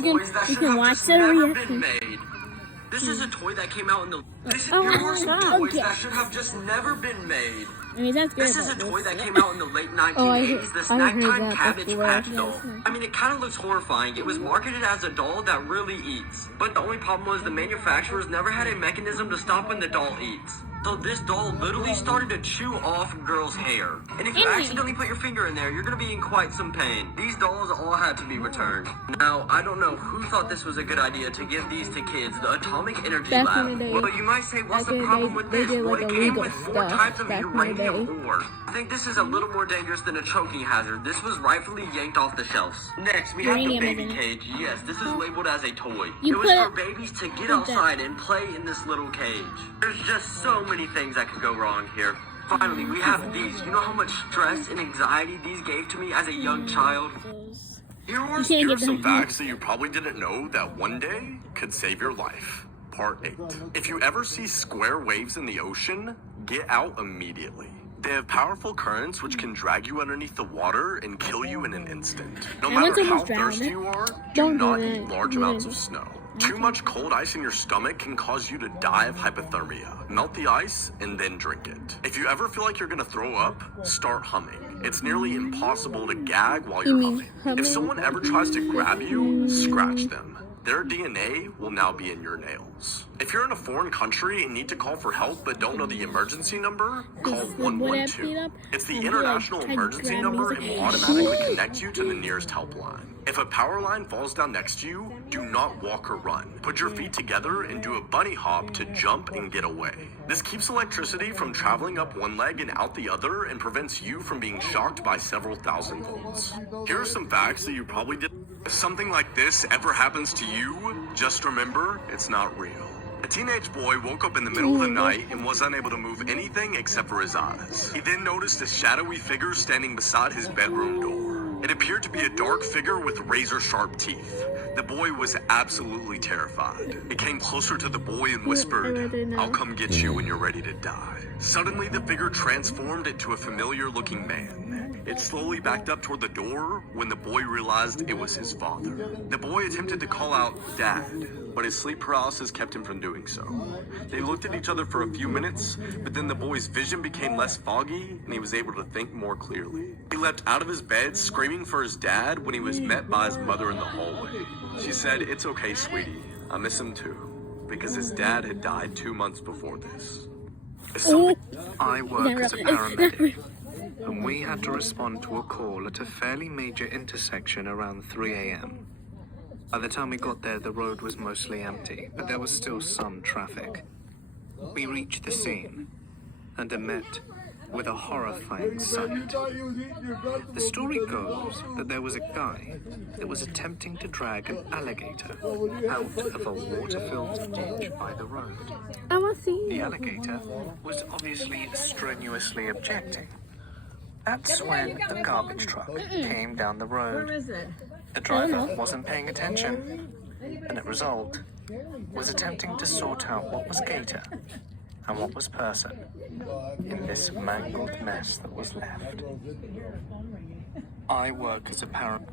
Toys that should have just never been made. This is a toy that came out in the. Here are some toys that should have just never been made. I mean, that's good. This is a toy that came out in the late 1980s, the Snack Time Cabbage Patch doll. I mean, it kind of looks horrifying. It was marketed as a doll that really eats. But the only problem was the manufacturers never had a mechanism to stop when the doll eats. So this doll literally started to chew off girls' hair. And if you accidentally put your finger in there, you're going to be in quite some pain. These dolls all had to be returned. Now, I don't know who thought this was a good idea to give these to kids, the Atomic Energy Lab. Well, you might say, what's the problem with this? Well, it came with 4 types of uranium ore. I think this is a little more dangerous than a choking hazard. This was rightfully yanked off the shelves. Next, we have the baby cage. Yes, this is labeled as a toy. It was for babies to get outside and play in this little cage. There's just so many things that could go wrong here. Finally, we have these. You know how much stress and anxiety these gave to me as a young child? Here are some facts that you probably didn't know that one day could save your life. Part 8. If you ever see square waves in the ocean, get out immediately. They have powerful currents which can drag you underneath the water and kill you in an instant. No matter how thirsty you are, do not eat large amounts of snow. Too much cold ice in your stomach can cause you to die of hypothermia. Melt the ice and then drink it. If you ever feel like you're gonna throw up, start humming. It's nearly impossible to gag while you're humming. If someone ever tries to grab you, scratch them. Their DNA will now be in your nails. If you're in a foreign country and need to call for help but don't know the emergency number, call 112. It's the international emergency number and will automatically connect you to the nearest helpline. If a power line falls down next to you, do not walk or run. Put your feet together and do a bunny hop to jump and get away. This keeps electricity from traveling up one leg and out the other and prevents you from being shocked by several thousand volts. Here are some facts that you probably didn't. If something like this ever happens to you, just remember, it's not real. A teenage boy woke up in the middle of the night and was unable to move anything except for his eyes. He then noticed a shadowy figure standing beside his bedroom door. It appeared to be a dark figure with razor-sharp teeth. The boy was absolutely terrified. It came closer to the boy and whispered, "I'll come get you when you're ready to die." Suddenly, the figure transformed into a familiar-looking man. It slowly backed up toward the door when the boy realized it was his father. The boy attempted to call out, "Dad," but his sleep paralysis kept him from doing so. They looked at each other for a few minutes, but then the boy's vision became less foggy and he was able to think more clearly. He leapt out of his bed screaming for his dad when he was met by his mother in the hallway. She said, "It's okay, sweetie. I miss him too," because his dad had died 2 months before this. I work as a paramedic, and we had to respond to a call at a fairly major intersection around 3 a.m. By the time we got there, the road was mostly empty, but there was still some traffic. We reached the scene and are met with a horrifying sight. The story goes that there was a guy that was attempting to drag an alligator out of a water-filled ditch by the road. The alligator was obviously strenuously objecting. That's when the garbage truck came down the road. The driver wasn't paying attention, and the result was attempting to sort out what was gator and what was person in this mangled mess that was left. I work as a paramedic.